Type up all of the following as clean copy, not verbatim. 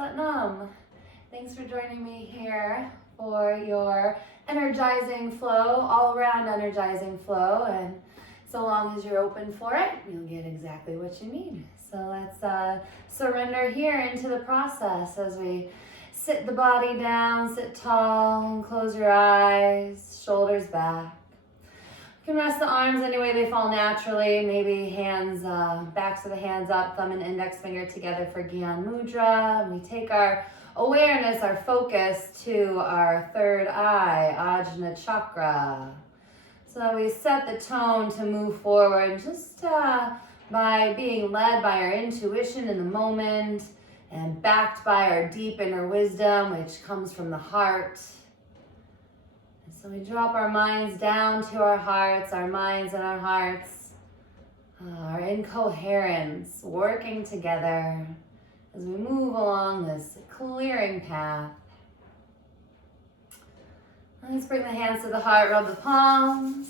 Satnam. Thanks for joining me here for your energizing flow, all around energizing flow. And so long as you're open for it, you'll get exactly what you need. So let's surrender here into the process as we sit the body down, sit tall, and close your eyes, shoulders back. You can rest the arms any way they fall naturally, maybe hands, backs of the hands up, thumb and index finger together for Gyan Mudra. And we take our awareness, our focus to our third eye, Ajna Chakra. So we set the tone to move forward just by being led by our intuition in the moment and backed by our deep inner wisdom, which comes from the heart. So we drop our minds down to our hearts, our minds and our hearts are in coherence, working together as we move along this clearing path. Let's bring the hands to the heart, rub the palms.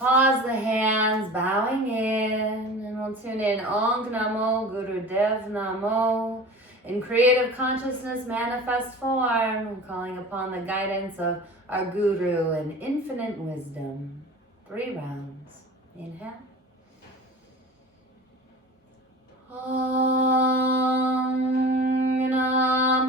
Pause the hands, bowing in, and we'll tune in Ong Namo Guru Dev Namo. In creative consciousness, manifest form, calling upon the guidance of our Guru and infinite wisdom. 3 rounds. Inhale. Om Namo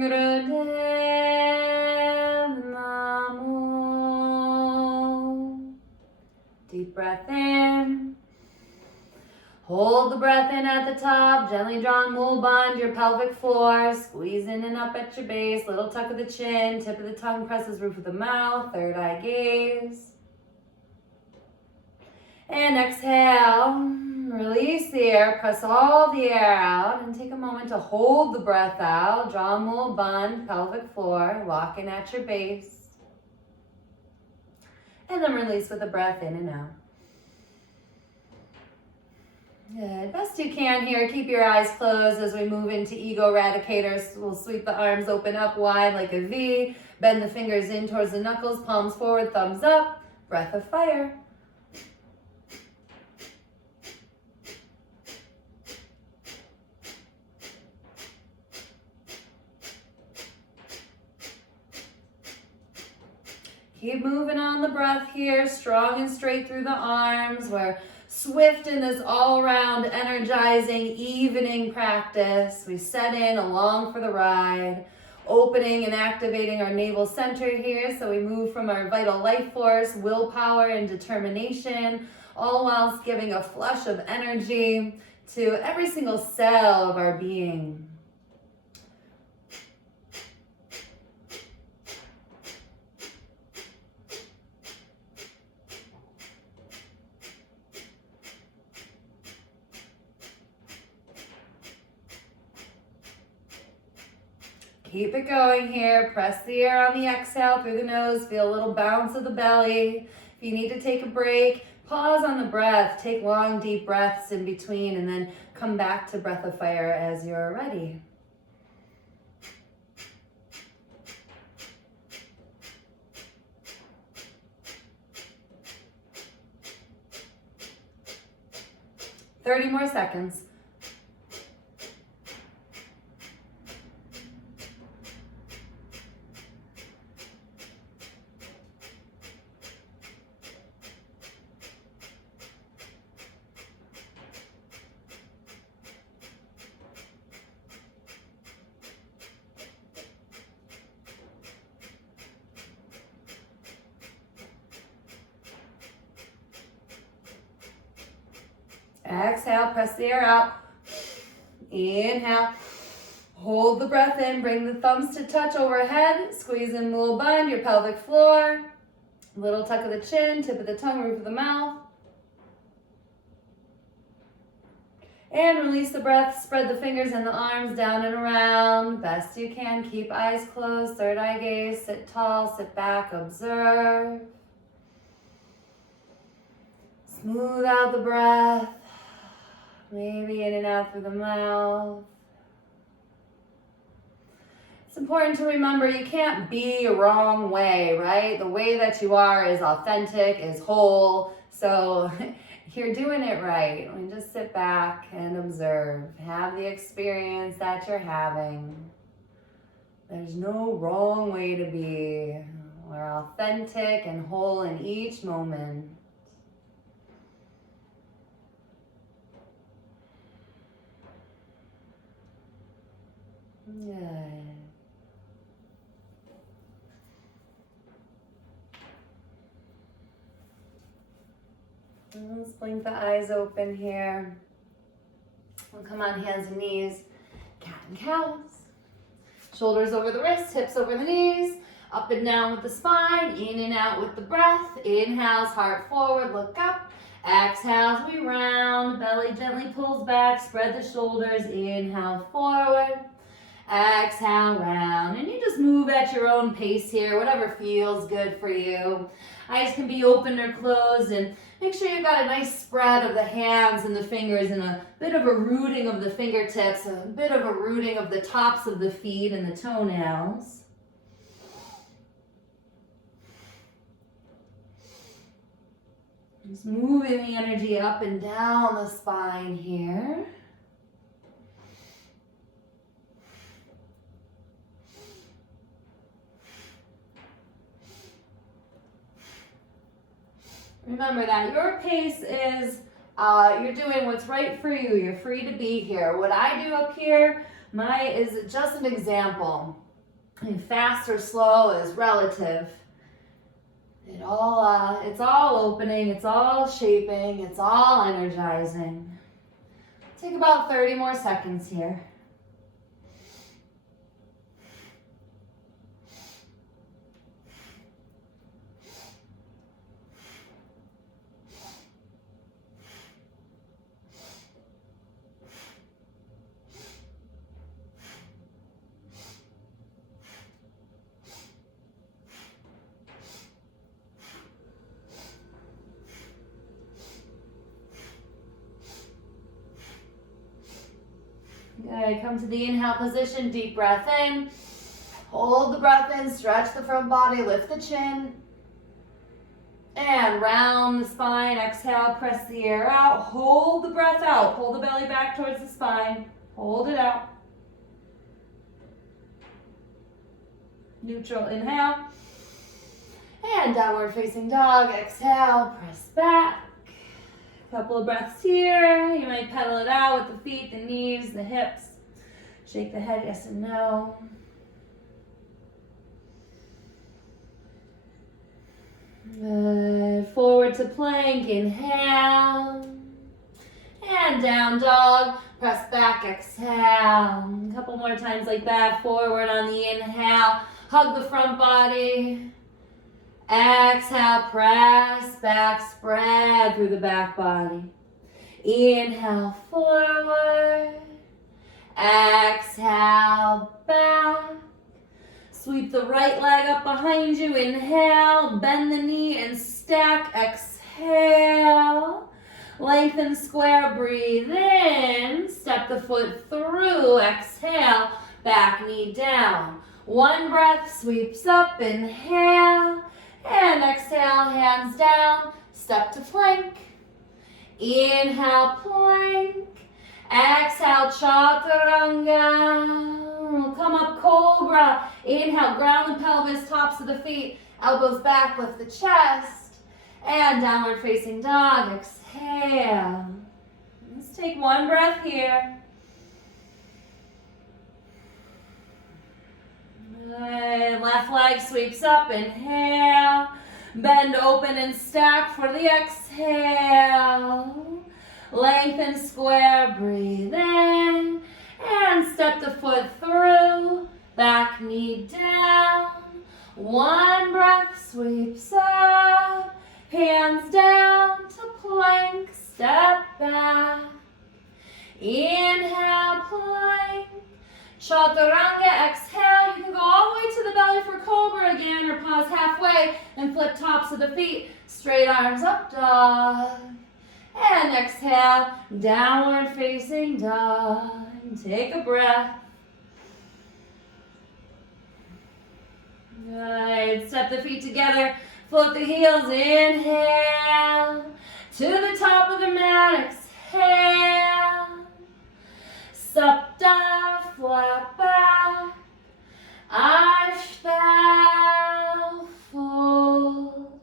Gurudev Namo. Deep breath in. Hold the breath in at the top. Gently draw and mul band your pelvic floor. Squeeze in and up at your base. Little tuck of the chin. Tip of the tongue presses roof of the mouth. Third eye gaze. And exhale. Release the air. Press all the air out. And take a moment to hold the breath out. Draw mul band, pelvic floor. Lock in at your base. And then release with a breath in and out. Good. Best you can here. Keep your eyes closed as we move into ego eradicators. We'll sweep the arms open up wide like a V. Bend the fingers in towards the knuckles. Palms forward, thumbs up. Breath of fire. Keep moving on the breath here, strong and straight through the arms. We're swift in this all-around energizing, evening practice. We set in along for the ride, opening and activating our navel center here. So we move from our vital life force, willpower, and determination, all whilst giving a flush of energy to every single cell of our being. Keep it going here. Press the air on the exhale through the nose. Feel a little bounce of the belly. If you need to take a break, pause on the breath. Take long, deep breaths in between and then come back to breath of fire as you're ready. "30 more seconds. Exhale, press the air out. Inhale. Hold the breath in. Bring the thumbs to touch overhead. Squeeze in mul band, your pelvic floor. Little tuck of the chin, tip of the tongue, roof of the mouth. And release the breath. Spread the fingers and the arms down and around. Best you can. Keep eyes closed. Third eye gaze. Sit tall. Sit back. Observe. Smooth out the breath. Maybe in and out through the mouth. It's important to remember you can't be a wrong way, right? The way that you are is authentic, is whole. So you're doing it right. And just sit back and observe. Have the experience that you're having. There's no wrong way to be. We're authentic and whole in each moment. Good. Let's blink the eyes open here. We'll come on hands and knees. Cat and cows. Shoulders over the wrists, hips over the knees. Up and down with the spine. In and out with the breath. Inhales, heart forward, look up. Exhales, we round. Belly gently pulls back. Spread the shoulders. Inhale, forward. Exhale, round. And you just move at your own pace here, whatever feels good for you. Eyes can be open or closed, and make sure you've got a nice spread of the hands and the fingers and a bit of a rooting of the fingertips, a bit of a rooting of the tops of the feet and the toenails. Just moving the energy up and down the spine here. Remember that your pace is, you're doing what's right for you. You're free to be here. What I do up here, is just an example. And fast or slow is relative. It's all opening, it's all shaping, it's all energizing. Take about 30 more seconds here. Good, come to the inhale position, deep breath in. Hold the breath in, stretch the front body, lift the chin. And round the spine, exhale, press the air out. Hold the breath out, pull the belly back towards the spine. Hold it out. Neutral, inhale. And downward facing dog, exhale, press back. Couple of breaths here. You might pedal it out with the feet, the knees, the hips. Shake the head, yes and no. Good. Forward to plank, inhale. And down dog, press back, exhale. A couple more times like that. Forward on the inhale. Hug the front body. Exhale, press back, spread through the back body. Inhale, forward. Exhale, back. Sweep the right leg up behind you. Inhale, bend the knee and stack. Exhale. Lengthen square, breathe in. Step the foot through. Exhale, back knee down. One breath, sweeps up. Inhale. And exhale, hands down, step to plank. Inhale, plank. Exhale, chaturanga. We'll come up, cobra. Inhale, ground the pelvis, tops of the feet, elbows back, lift the chest. And downward facing dog, exhale. Let's take one breath here. Good. Left leg sweeps up, inhale. Bend, open, and stack for the exhale. Lengthen square, breathe in. And step the foot through, back knee down. One breath sweeps up, hands down to plank, step back. Inhale, plank. Chaturanga, exhale. You can go all the way to the belly for cobra again, or pause halfway and flip tops of the feet. Straight arms up, dog. And exhale, downward facing dog. Take a breath. Good. Step the feet together. Float the heels. Inhale. To the top of the mat. Exhale. Supta, flat back. Ashtha, fold.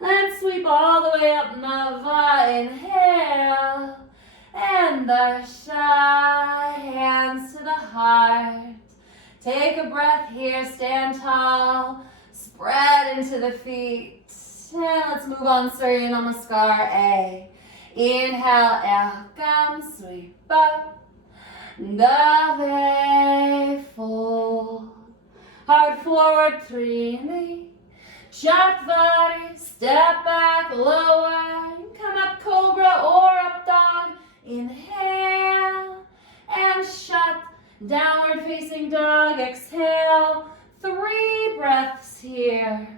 Let's sweep all the way up. Nava, inhale. And Darsha, hands to the heart. Take a breath here, stand tall, spread into the feet. And let's move on, Surya Namaskar A. Inhale, Ekam, sweep up. Dave, fold. Heart forward, Trini. Chatvari, step back, lower. Come up, cobra or up dog. Inhale and shut. Downward facing dog, exhale. 3 breaths here.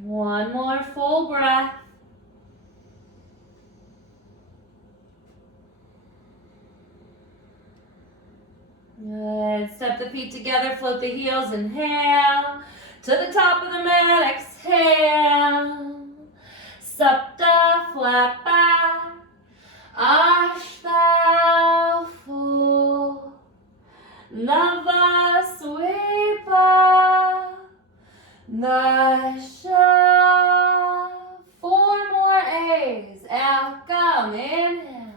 One more full breath. Good. Step the feet together, float the heels, inhale. To the top of the mat, exhale. Supta, flat back. Ashtha, full. Nava, sweep up. Nasha. 4 more A's. Out, come, inhale.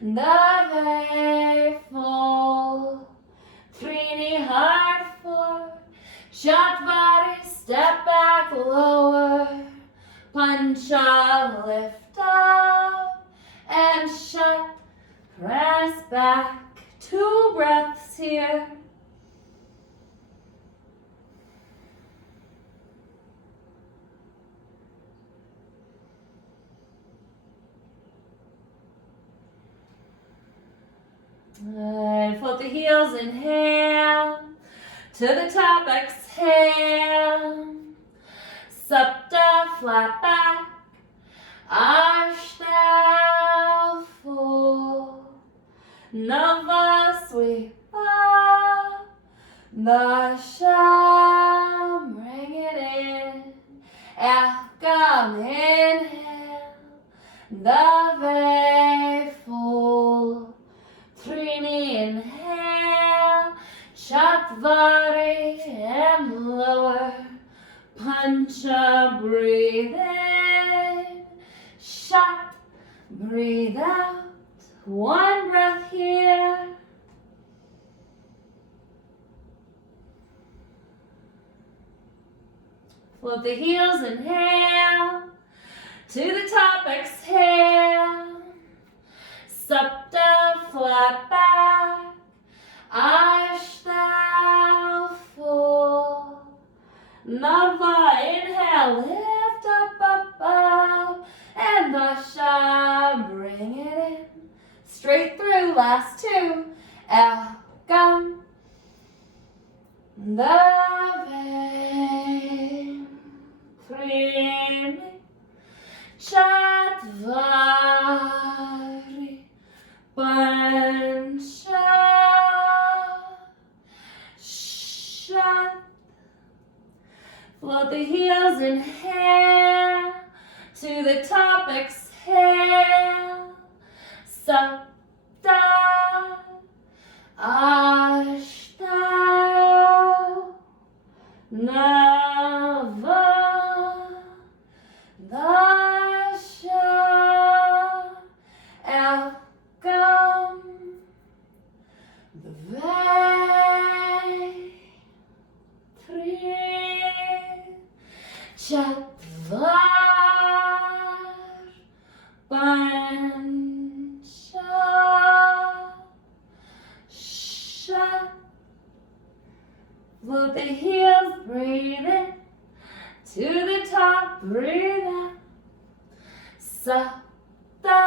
Nave, full. Trini, heart forward. Chatvari, step back, lower. Pancha, lift up. And shut, press back. 2 breaths here. Good. Float the heels, inhale. To the top, exhale. Supta, flat back. Ashtha, full. Nava, sweep up. Nasha, bring it in. Ekam, inhale. Dave, full. Trini, inhale. Chatvari, and lower. Pancha, breathe in. Shut, breathe out. 1 breath here. Float the heels, inhale. To the top, exhale. Supta, flat back. Ashtha, full. Nava, inhale, lift up, up, up. And Dasha, bring it in. Straight through, last 2. Ekam. Dave. Trini. Chatvari. Pancha. Shut. Float the heels, inhale. To the top, exhale. Supta. Ashtha. Nava. Dasha. Ekam. Dve. 3. Chatvar. Pancha. Sapta,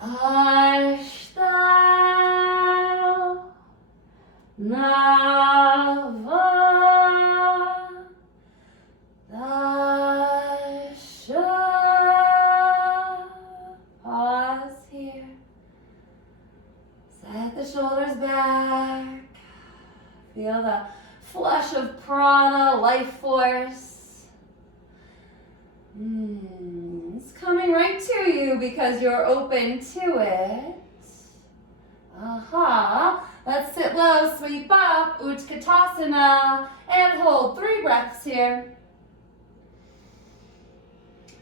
Ashta, Nava, Dasha. Pause here. Set the shoulders back. Feel the flush of prana, life force. It's coming right to you because you're open to it. Aha. Let's sit low, sweep up, Utkatasana, and hold 3 breaths here.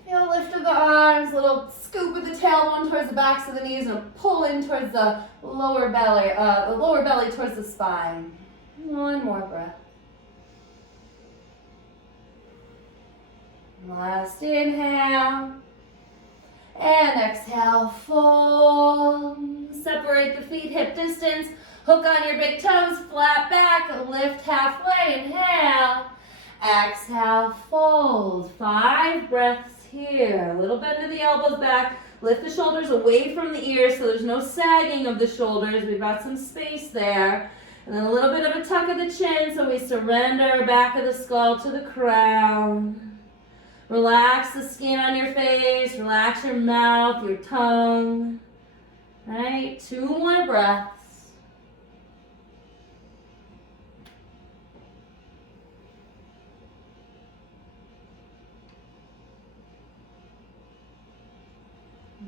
Feel a lift of the arms, a little scoop of the tailbone towards the backs of the knees, and a pull in towards the lower belly towards the spine. 1 more breath. Last inhale. And exhale, fold. Separate the feet hip distance. Hook on your big toes, flat back, lift halfway, inhale. Exhale, fold. 5 breaths here. A little bend of the elbows back. Lift the shoulders away from the ears so there's no sagging of the shoulders. We've got some space there. And then a little bit of a tuck of the chin so we surrender back of the skull to the crown. Relax the skin on your face, relax your mouth, your tongue. Right, 2 more breaths.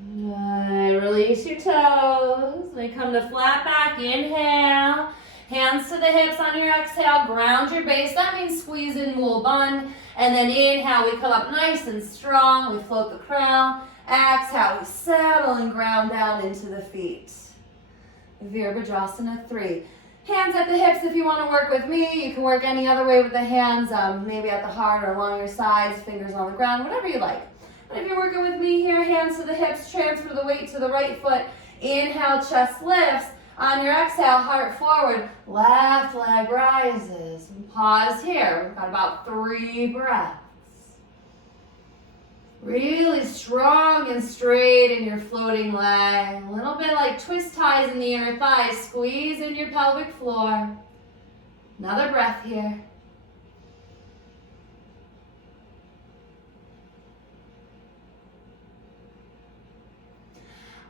Right, release your toes. We come to flat back, inhale. Hands to the hips on your exhale, ground your base. That means squeeze in mul bund. And then inhale, we come up nice and strong. We float the crown. Exhale, we settle and ground down into the feet. Virabhadrasana 3. Hands at the hips if you want to work with me. You can work any other way with the hands, maybe at the heart or along your sides, fingers on the ground, whatever you like. But if you're working with me here, hands to the hips, transfer the weight to the right foot. Inhale, chest lifts. On your exhale, heart forward, left leg rises. Pause here. We've got about 3 breaths. Really strong and straight in your floating leg. A little bit like twist ties in the inner thighs. Squeeze in your pelvic floor. Another breath here.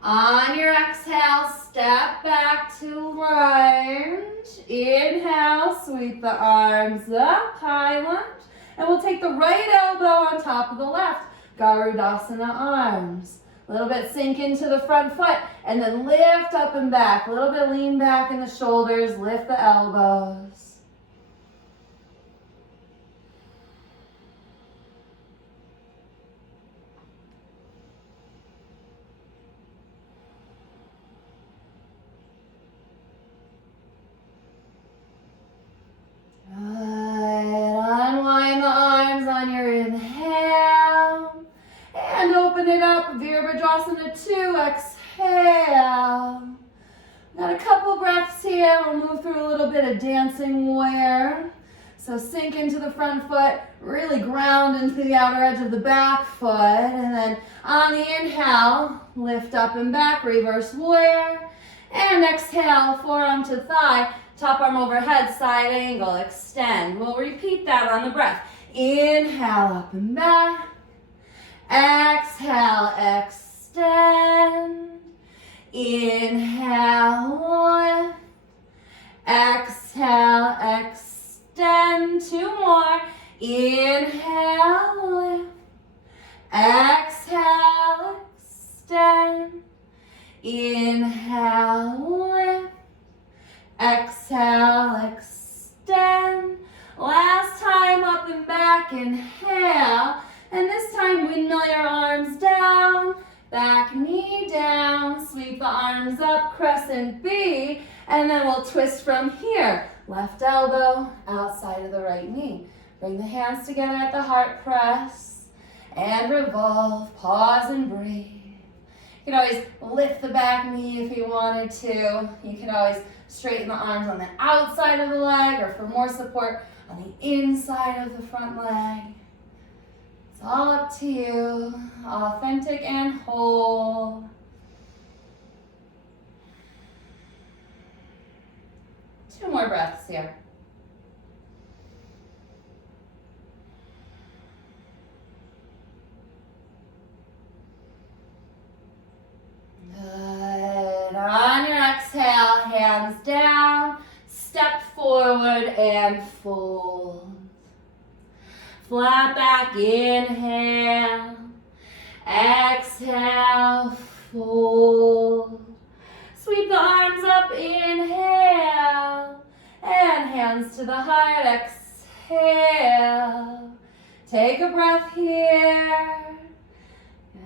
On your exhale, step back to lunge. Inhale, sweep the arms up, high lunge. And we'll take the right elbow on top of the left. Garudasana arms. A little bit sink into the front foot and then lift up and back. A little bit lean back in the shoulders, lift the elbows. Unwind the arms on your inhale. And open it up, Virabhadrasana 2, exhale. Got a couple breaths here. We'll move through a little bit of dancing warrior. So sink into the front foot, really ground into the outer edge of the back foot. And then on the inhale, lift up and back, reverse warrior. And exhale, forearm to thigh. Top arm overhead, side angle, extend. We'll repeat that on the breath. Inhale, up and back. Exhale, extend. Inhale, lift. Exhale, extend. 2 more. Inhale, lift. Exhale, extend. Inhale, lift. Exhale, extend. Last time, up and back, inhale. And this time, windmill your arms down, back knee down, sweep the arms up, crescent B, and then we'll twist from here. Left elbow, outside of the right knee. Bring the hands together at the heart, press, and revolve, pause and breathe. You can always lift the back knee if you wanted to. You can always straighten the arms on the outside of the leg, or for more support, on the inside of the front leg. It's all up to you, authentic and whole. Two more breaths here. Good. On your exhale, hands down, step forward and fold. Flat back, inhale. Exhale, fold. Sweep the arms up, inhale. And hands to the heart, exhale. Take a breath here.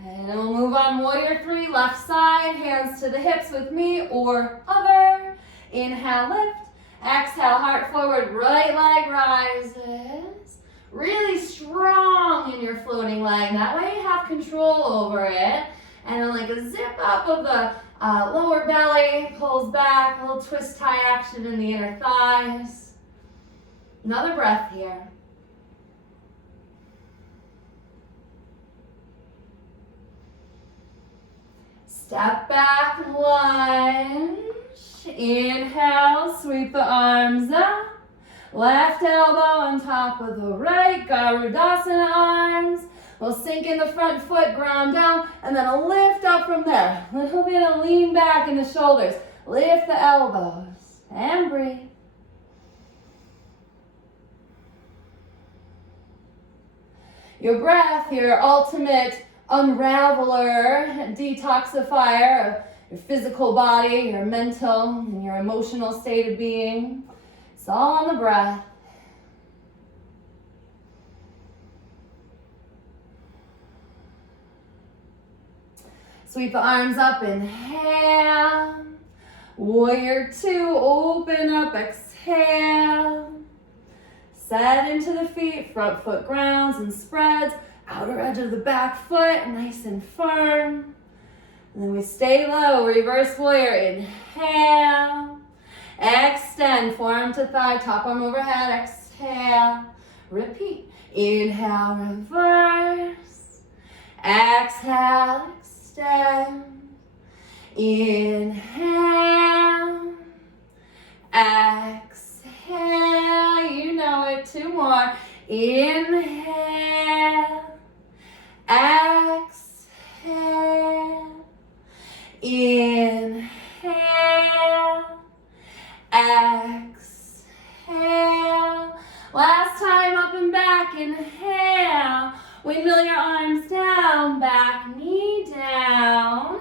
And we'll move on, warrior three, left side, hands to the hips with me or other. Inhale, lift. Exhale, heart forward, right leg rises. Really strong in your floating leg. That way you have control over it. And then like a zip up of the lower belly, pulls back, a little twist tie action in the inner thighs. Another breath here. Step back, lunge. Inhale, sweep the arms up. Left elbow on top of the right, Garudasana arms. We'll sink in the front foot, ground down, and then a lift up from there. A little bit of lean back in the shoulders. Lift the elbows and breathe. Your breath, your ultimate unraveler, detoxifier of your physical body, your mental, and your emotional state of being. It's all on the breath. Sweep the arms up, inhale. Warrior two, open up, exhale. Set into the feet, front foot grounds and spreads. Outer edge of the back foot, nice and firm. And then we stay low, reverse warrior, inhale. Extend, forearm to thigh, top arm overhead, exhale. Repeat, inhale, reverse. Exhale, extend. Inhale. Exhale, you know it, two more. Inhale. Exhale. Inhale. Exhale. Last time, up and back. Inhale. Windmill your arms down, back knee down.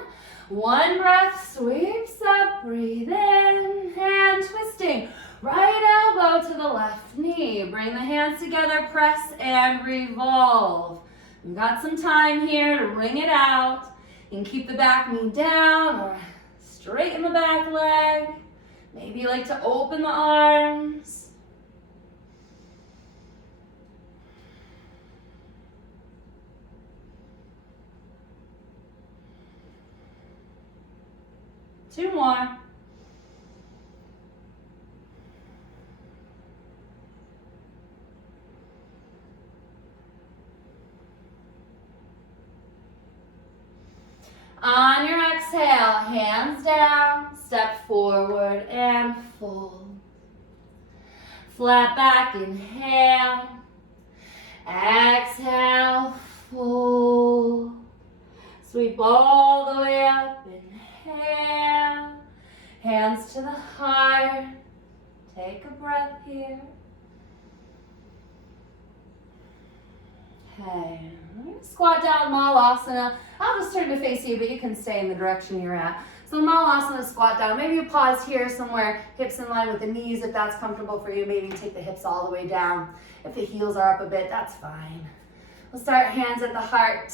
One breath sweeps up, breathe in, hand twisting. Right elbow to the left knee. Bring the hands together, press and revolve. We've got some time here to wring it out. You can keep the back knee down or straighten the back leg. Maybe you like to open the arms. Two more. On your exhale, hands down, step forward and fold. Flat back, inhale. Exhale, fold. Sweep all the way up, inhale. Hands to the heart. Take a breath here. Okay, squat down, Malasana. I'll just turn to face you, but you can stay in the direction you're at. So Malasana, squat down. Maybe you pause here somewhere, hips in line with the knees if that's comfortable for you. Maybe you take the hips all the way down. If the heels are up a bit, that's fine. We'll start hands at the heart.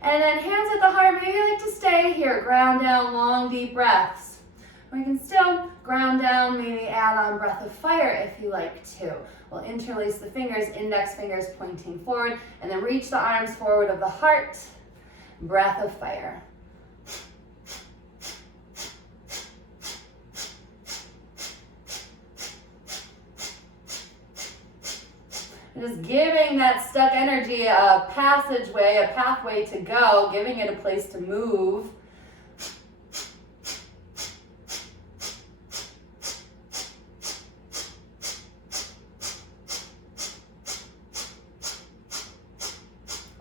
And then hands at the heart, maybe you like to stay here. Ground down, long, deep breaths. Or you can still ground down, maybe add on breath of fire if you like to. We'll interlace the fingers, index fingers pointing forward, and then reach the arms forward of the heart. Breath of fire. just giving that stuck energy a passageway, a pathway to go, giving it a place to move.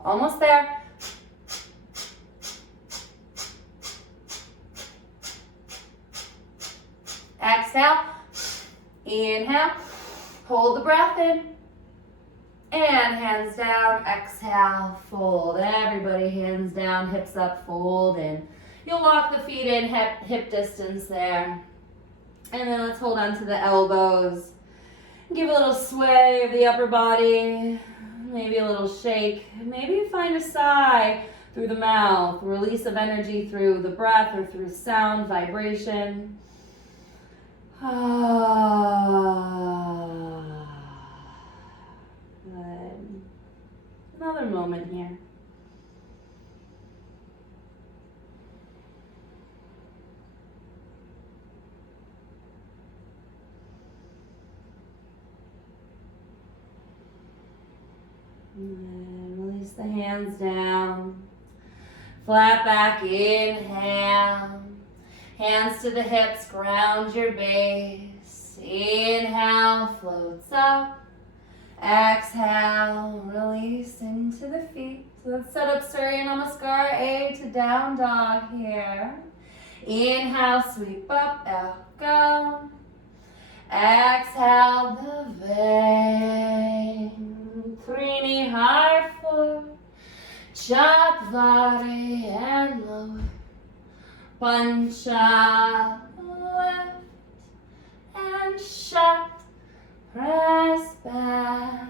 Almost there. Exhale. Inhale. Hold the breath in. And hands down. Exhale. Fold. Everybody hands down, hips up, fold in. You'll walk the feet in hip distance there. And then let's hold on to the elbows. Give a little sway of the upper body. Maybe a little shake. Maybe you find a sigh through the mouth. Release of energy through the breath or through sound, vibration. Good. Another moment here. And release the hands down. Flat back, inhale. Hands to the hips, ground your base. Inhale, floats up. Exhale, release into the feet. So let's set up Surya Namaskar A to down dog here. Inhale, sweep up, out, go. Exhale, the vein. Trini high four, Chatvari and lower, Pancha left and shut, press back.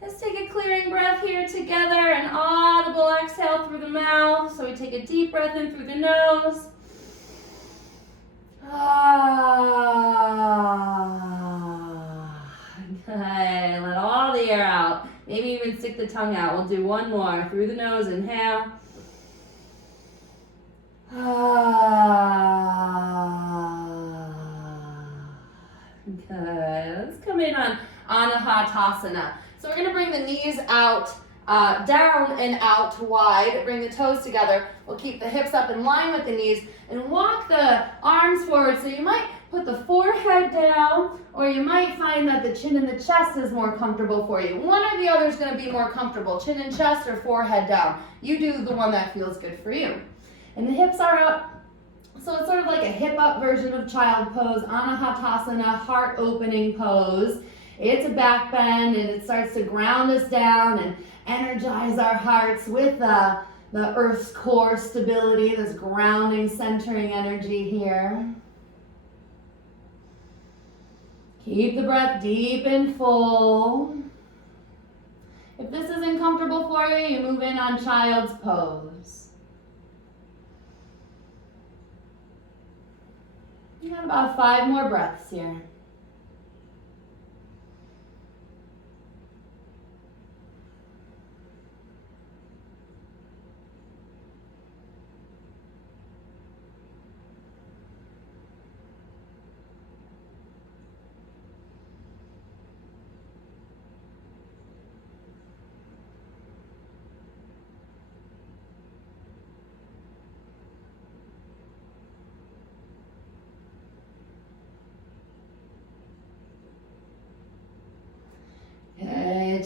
Let's take a clearing breath here together, an audible exhale through the mouth. So we take a deep breath in through the nose. Okay, let all the air out. Maybe even stick the tongue out. We'll do one more. Through the nose, inhale. Good. Let's come in on Anahatasana. So we're going to bring the knees out, down and out wide. Bring the toes together. We'll keep the hips up in line with the knees and walk the arms forward. So you might put the forehead down, or you might find that the chin and the chest is more comfortable for you. One or the other is going to be more comfortable, chin and chest or forehead down. You do the one that feels good for you. And the hips are up. So it's sort of like a hip up version of child pose, Anahatasana, heart opening pose. It's a back bend and it starts to ground us down and energize our hearts with the earth's core stability, this grounding, centering energy here. Keep the breath deep and full. If this isn't comfortable for you, you move in on child's pose. You got about 5 more breaths here.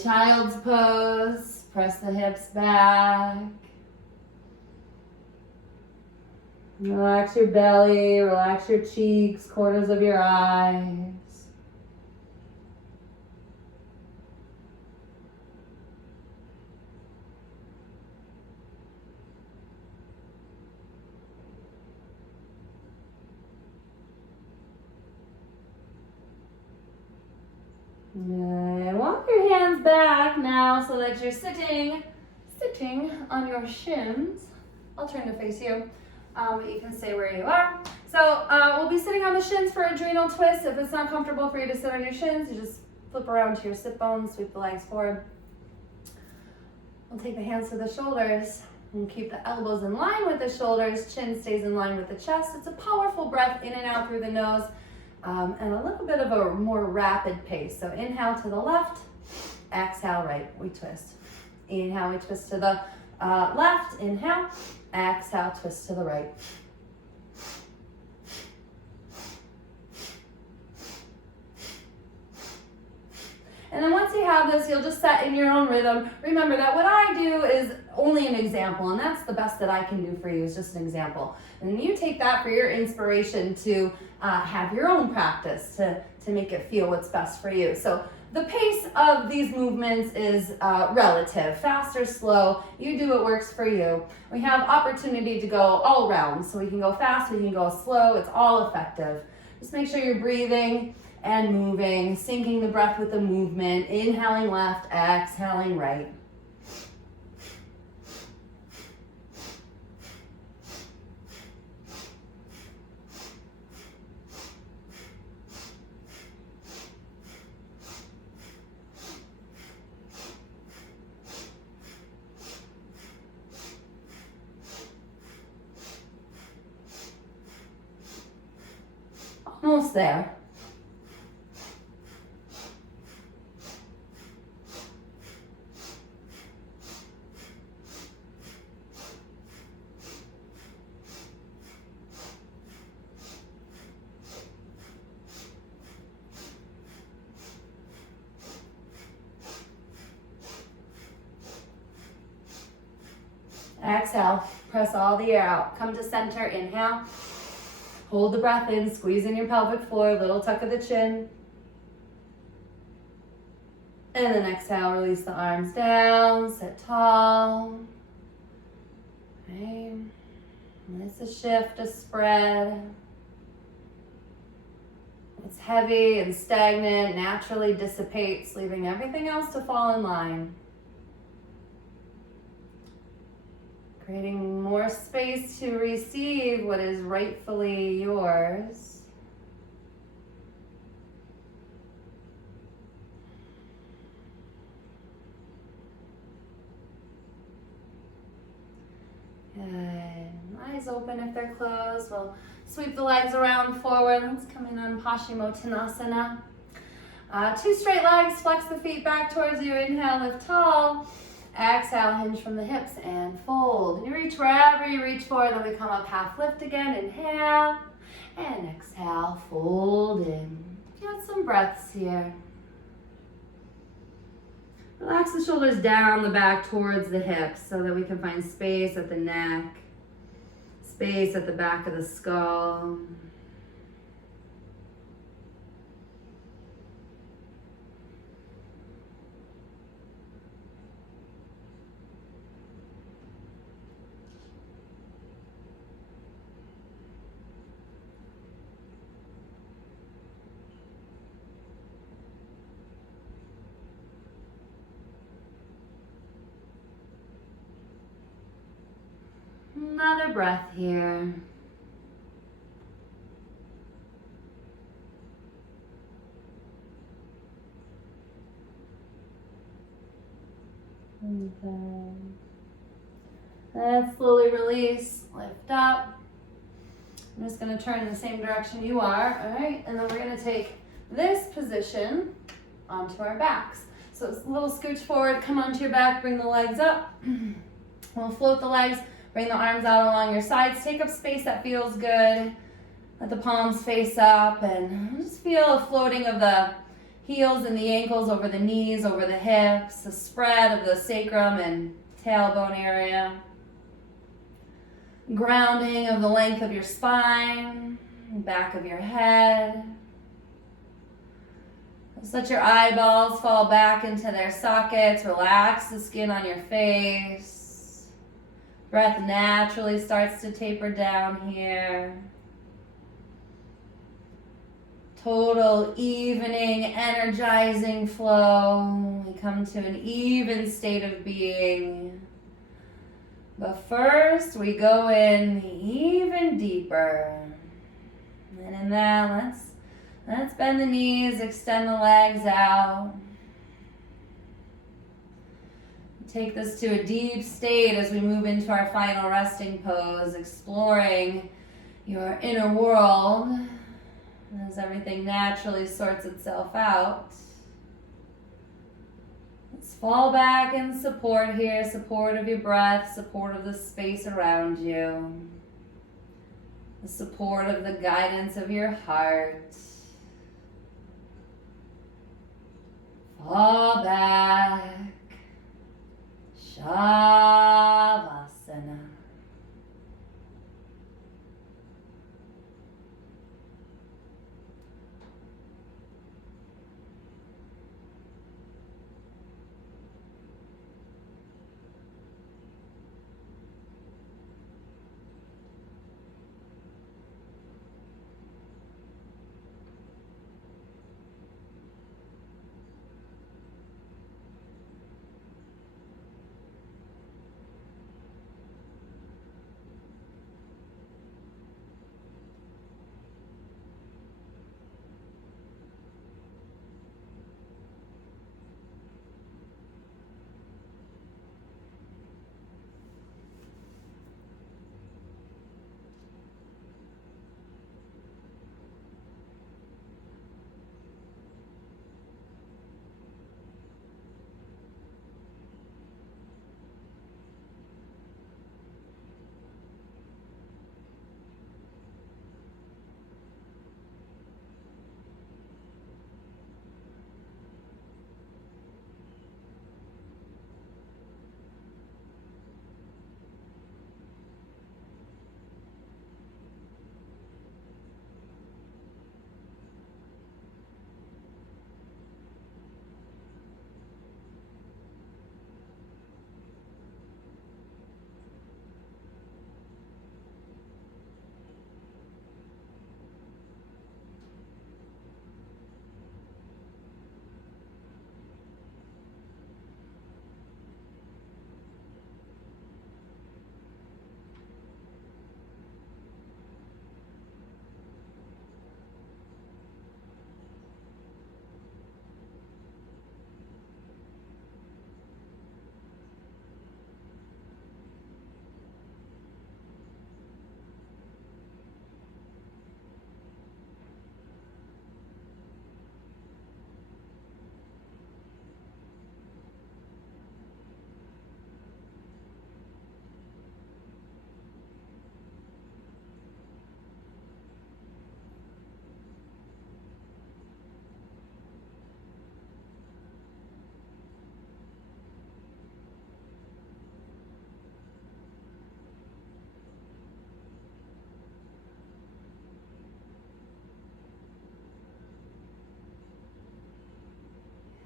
Child's pose, press the hips back. Relax your belly, relax your cheeks, corners of your eyes. And walk your hands back now so that you're sitting on your shins. I'll turn to face you, but you can stay where you are. So we'll be sitting on the shins for Adrenal Twist. If it's not comfortable for you to sit on your shins, you just flip around to your sit bones, sweep the legs forward. We'll take the hands to the shoulders and keep the elbows in line with the shoulders. Chin stays in line with the chest. It's a powerful breath in and out through the nose. And a little bit of a more rapid pace. So inhale to the left, exhale, right, we twist. Inhale, we twist to the left, inhale, exhale, twist to the right. And then once you have this, you'll just set in your own rhythm. Remember that what I do is only an example, and that's the best that I can do for you, is just an example. And you take that for your inspiration to have your own practice to make it feel what's best for you. So the pace of these movements is relative, fast or slow. You do what works for you. We have opportunity to go all around, so we can go fast, we can go slow, it's all effective. Just make sure you're breathing and moving, syncing the breath with the movement, inhaling left, exhaling right. Almost there. Exhale, press all the air out. Come to center, inhale. Hold the breath in, squeeze in your pelvic floor, little tuck of the chin. And then exhale, release the arms down, sit tall. Okay. And it's a shift, a spread. It's heavy and stagnant, naturally dissipates, leaving everything else to fall in line. Creating more space to receive what is rightfully yours. Good. Eyes open if they're closed. We'll sweep the legs around forward. Let's come in on Hashimotonasana. 2 straight legs, flex the feet back towards you. Inhale, lift tall. Exhale, hinge from the hips and fold. And you reach wherever you reach for, then we come up half lift again. Inhale and exhale, fold in. Get some breaths here. Relax the shoulders down, the back towards the hips so that we can find space at the neck, space at the back of the skull. Another breath here. Okay. Let's slowly release, lift up. I'm just going to turn in the same direction you are, all right? And then we're going to take this position onto our backs. So it's a little scooch forward, come onto your back, bring the legs up. We'll float the legs. Bring the arms out along your sides. Take up space that feels good. Let the palms face up and just feel a floating of the heels and the ankles over the knees, over the hips, a spread of the sacrum and tailbone area. Grounding of the length of your spine, back of your head. Just let your eyeballs fall back into their sockets. Relax the skin on your face. Breath naturally starts to taper down here. Total evening, energizing flow. We come to an even state of being. But first, we go in even deeper. And in that, let's bend the knees, extend the legs out. Take this to a deep state as we move into our final resting pose, exploring your inner world as everything naturally sorts itself out. Let's fall back in support here, support of your breath, support of the space around you, the support of the guidance of your heart. Fall back, Shavasana.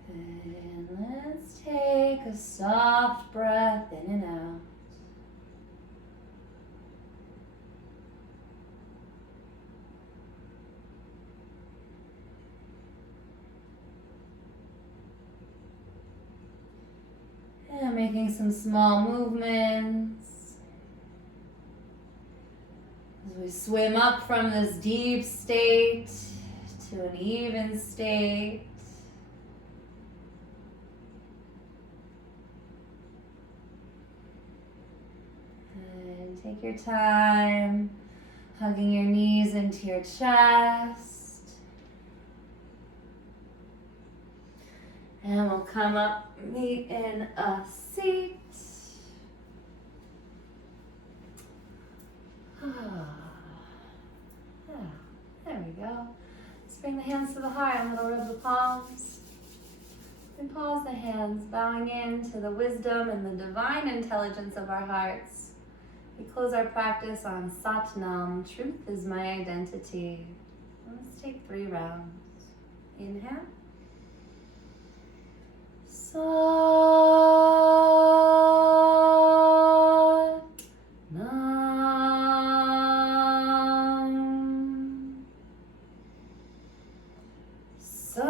And let's take a soft breath in and out. And making some small movements as we swim up from this deep state to an even state. And take your time, hugging your knees into your chest. And we'll come up, meet in a seat. There we go. Let's bring the hands to the heart and we'll rub the palms. And pause the hands, bowing into the wisdom and the divine intelligence of our hearts. We close our practice on Sat Nam, truth is my identity. Let's take 3 rounds. Inhale. Sat Nam. Sat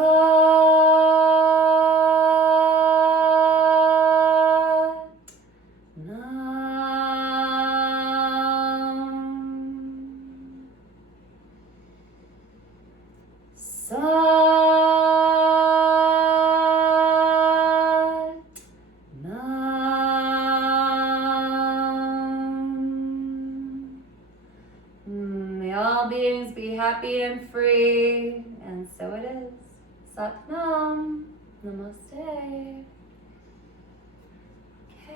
May all beings be happy and free, and so it is. Sat Nam. Namaste.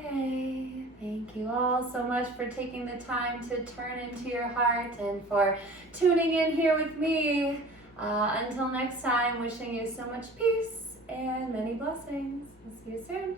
Okay, thank you all so much for taking the time to turn into your heart and for tuning in here with me. Until next time, wishing you so much peace and many blessings. I'll see you soon.